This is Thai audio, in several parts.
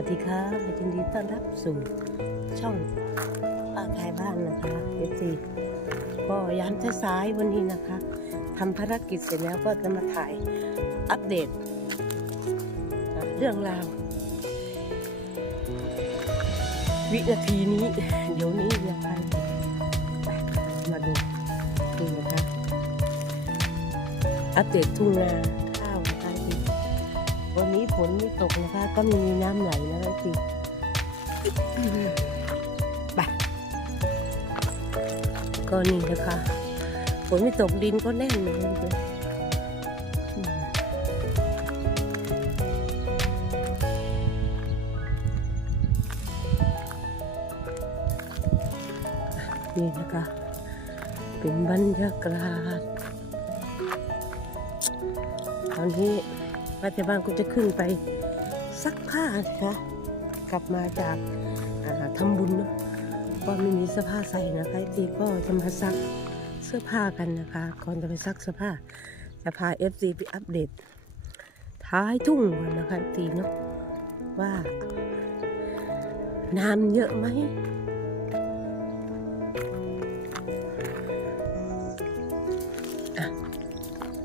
วัสดีค่ะยินดีต้อนรับสู่ช่องป้าขายบ้านนะคะเอฟซีก็ยามสายวันนี้นะคะทำภารกิจเสร็จแล้วก็จะมาถ่ายอัปเดต เรื่องราว วินาทีนี้ เดี๋ยวนี้นะคะไปมาดูดูนะคะอัปเดตทุ่งนา นนี้ฝนไม่ตกนะคะ ก็มีน้ำไหลนะคะพี่ไปก็นี่นะคะฝนไม่ตกดินก็แน่นเลยนี่นะคะ เป็นบรรยากาศตอนนี้ ป้าที่บ้านก็จะขึ้นไปซักผ้านะคะกลับมาจากอ่าทำบุญเนะก็ไม่มีเสื้อผ้าใส่นะคะทีก็จะมาซักเสื้อผ้ากันนะคะ ก่อนจะไปซักเสื้อผ้าจะพาเอฟซีไปอัปเดต ท้ายทุ่งกันนะคะทีเนาะว่าน้ำเยอะไหม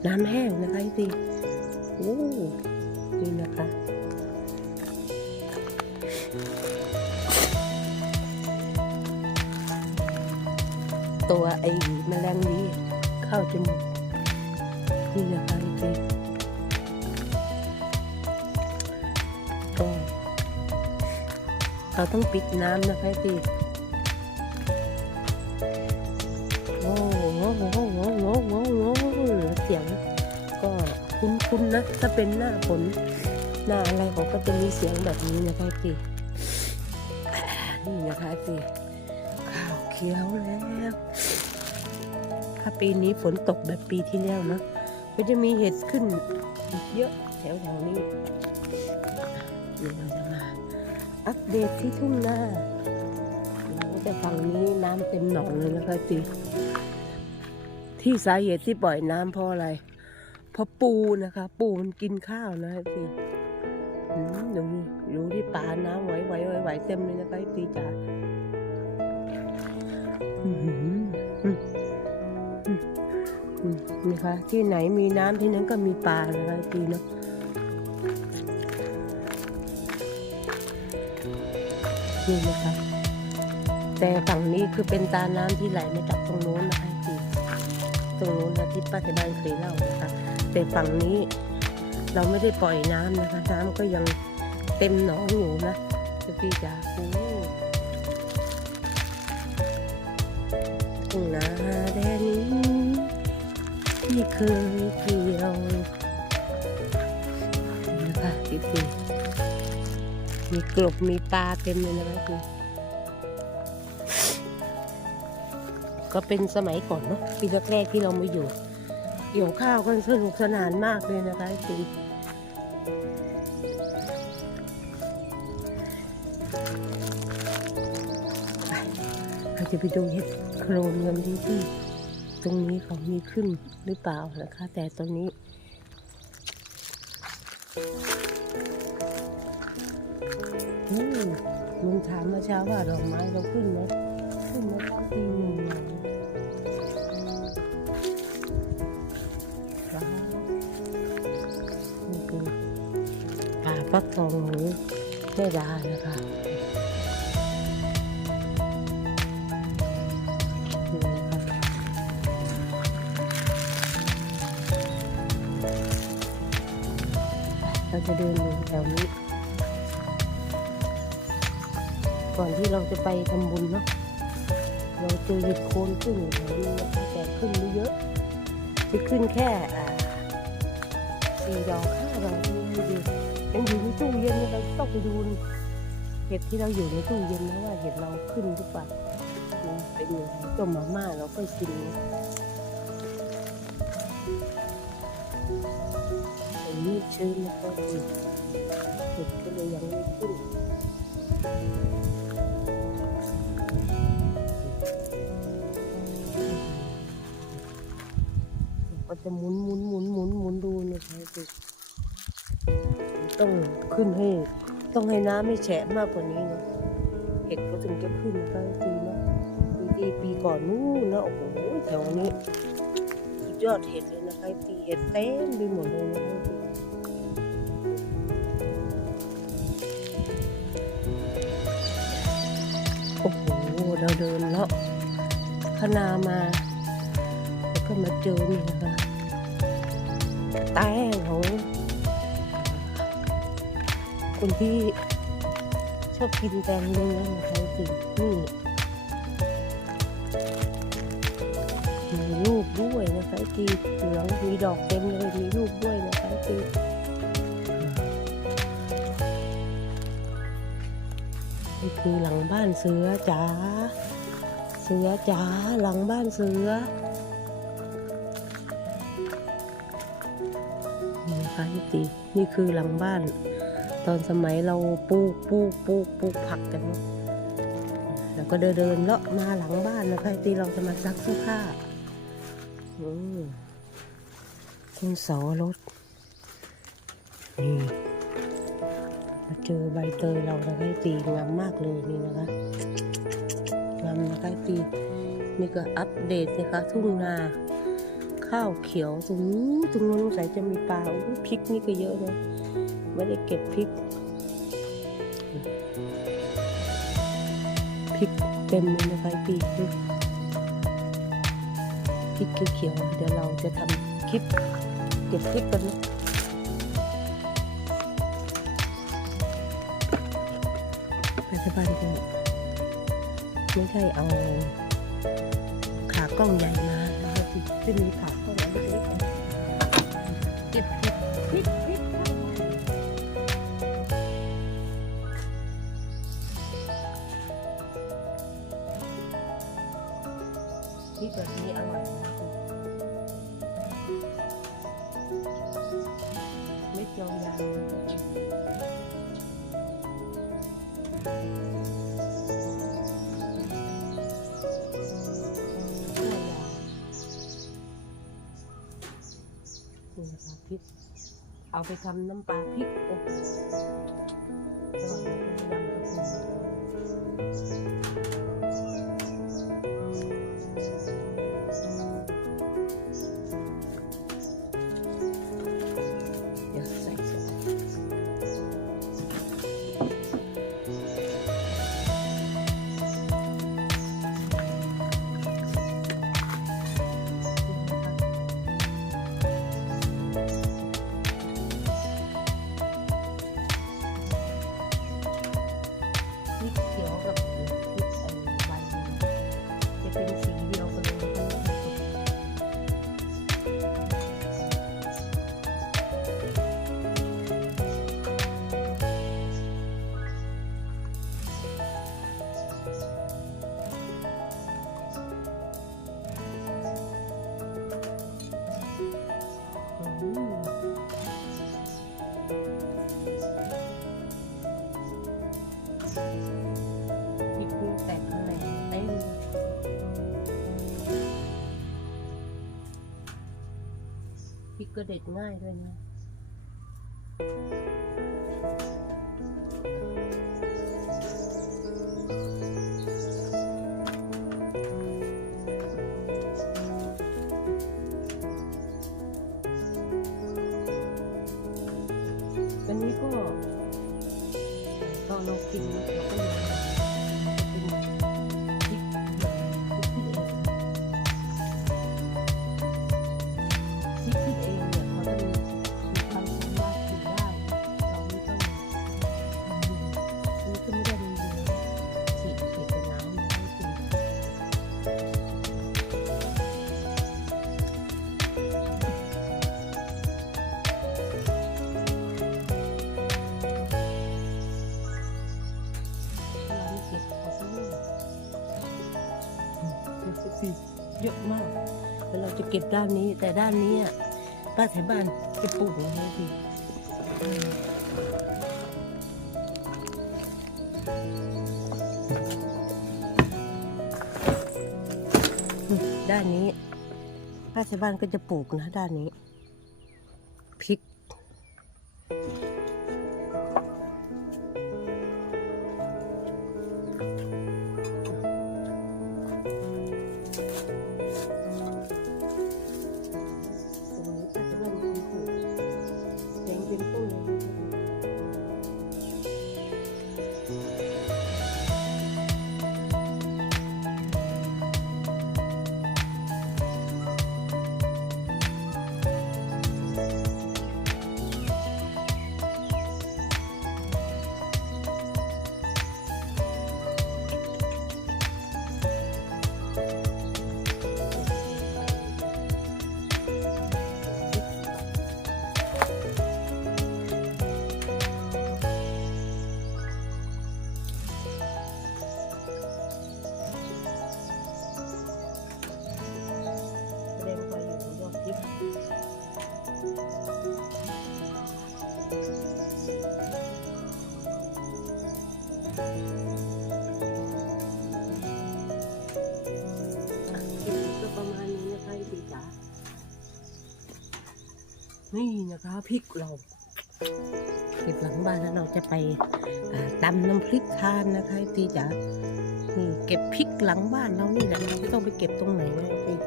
น้ำแห้งนะคะที อ้นี่นะคะตัวไอ้แมลงวีเข้าจมูกนี่นะคะจริงก็เราต้องปิดน้ำนะคะพี่ คุ้นนะ ถ้าเป็นหน้าฝนหน้าอะไรเขาก็จะมีเสียงแบบนี้นะคะพี่นี่นะคะพี่ข้าวเขียวแล้ว ถ้าปีนี้ฝนตกแบบปีที่แล้วเนาะก็จะมีเห็ดขึ้นเยอะแถวแถวนี้เดี๋ยวเราจะมา อัปเดตที่ทุ่งนาเราจะฝั่งนี้น้ำเต็มหนองเลยนะคะพี่ที่สาเหตุที่ปล่อยน้ำเพราะอะไร พราะปูนะคะ ปูมันกินข้าวนะพี่ดูดูที่ปลาน้ำไหวไหวไหวไหวเต็มเลยนะคะพี่จ๋านี่ค่ะที่ไหนมีน้ำที่นั้นก็มีปลานะคะพี่เนาะนี่นะคะ แต่ฝั่งนี้คือเป็นตาน้ำที่ไหลมาจากตรงโน้นนะคะพี่ตรงโน้นนะที่ป้าที่บ้านเคยเล่านะคะ แต่ฝั่งนี้เราไม่ได้ปล่อยน้ำนะคะ น้ำก็ยังเต็มหนองอยู่นะพี่จ๋าโอ้ทุ่งนาแดนนี้ที่เคยเที่ยวนะคะพี่ปีมีกลบมีปลาเต็มเลยนะคะพี่ก็เป็นสมัยก่อนเนาะปีแรกๆที่เรามาอยู่ เกี่ยวข้าวกันสนุกสนานมากเลยนะคะจริงเราจะไปดูเห็ดโครนกันที่ที่ ตรงนี้เขามีขึ้นหรือเปล่านะคะ แต่ตรงนี้ลุงถามเมื่อเช้าว่าดอกไม้เราขึ้นไหมขึ้นนะคะปีหนึ่งหน่ ฟักทองหรือแม่ดานะคะเราจะเดินดูแถวนี้ ก่อนที่เราจะไปทำบุญเนาะเราเจอเห็ดโคนขึ้นแถวนี้นะคะแต่ขึ้นไม่เยอะ จะขึ้นแค่สี่ดอกห้าดอกนี่ดู ยังอยู่ในตู้เย็นเราต้องไปดูเห็ดที่เราอยู่ในตู้เย็นนะว่าเห็ดเราขึ้นหรือเปล่ามันเป็นอย่างไรต้มมาม่าเราก็กินนะอันนี้ชื้นนะคะเห็ดก็เลยยังไม่ขึ้นก็จะหมุนหมุนหมุนหมุนหมุนดูนะคะคือ ต้องขึ้นให้ ต้องให้น้ำไม่แฉะมากกว่านี้นะเห็ดก็ถึงจะขึ้นไปทีนะปีที่ปีก่อนนู้นนะโอ้โหแถวนี้สุดยอดเห็ดเลยนะคะปีเห็ดเต็มไปหมดเลยนะโอ้โหเราเดินเลาะคณามาแล้วก็มาเจอนี่นะคะแต้งของ คนที่ชอบกินแตงเนื้อนะคะสินี่มีลูกด้วยนะคะทีเหลืองมีดอกเต็มเลยมีลูกด้วยนะคะทีนี่คือหลังบ้านเสือจ๋าเสือจ๋าหลังบ้านเสือนี่นะคะพี่ตีนี่คือหลังบ้าน ตอนสมัยเราปลูกปลูกปลูกปลูกผักกันเนาะแล้วก็เดินเดินเลาะมาหลังบ้านนะคะพี่ตีเราจะมาซักเสื้อผ้าอืมคุณสอรถนี่มาเจอใบเตยเรานะคะพี่ตีงามมากเลยนี่นะคะงามนะคะพี่ตีนี่ก็อัปเดตนะคะทุ่งนาข้าวเขียวตรงนู้นตรงนู้นสงสัยจะมีปลาพริกนี่ก็เยอะเลย ไม่ได้เก็บพริก พริกเต็มเลยนะคะปีพริกพริกเขียวๆเดี๋ยวเราจะทำคลิปเก็บพริกกันนะปัจจุบันก็ไม่ใช่เอาขากล้องใหญ่มานะครับจะมีขากล้องเล็กๆเก็บพริกพริก แบบนี้อร่อยนะเม็ดยาวๆไม่ยาวนี่นะคะพริก เอาไปทำน้ำปลาพริกโอ้ พริ เด็ดง่ายด้วยนะอันนี้ก็ตอนเรากินเราก็ยัง เยอะมากแล้วเราจะเก็บด้านนี้ แต่ด้านนี้อะป้าแถวบ้านจะปลูกให้ดีด้านนี้ป้าแถวบ้านก็จะปลูกนะด้านนี้พริก นี่นะคะพริกเราเก็บหลังบ้านแล้วเราจะไปอ่าตำน้ำพริกทานนะคะที่จะนี่เก็บพริกหลังบ้านเรานี่แหละเราไม่ต้องไปเก็บตรงไหนนะพี่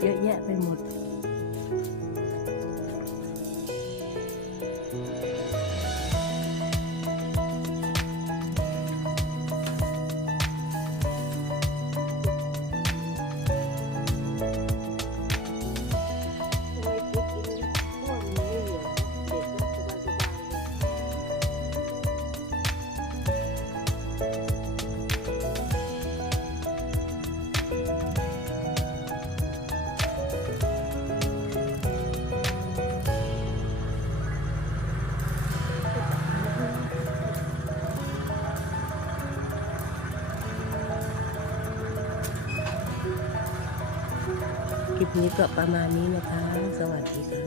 เยอะแยะไปหมด นี้ก็ประมาณนี้นะคะ สวัสดีค่ะ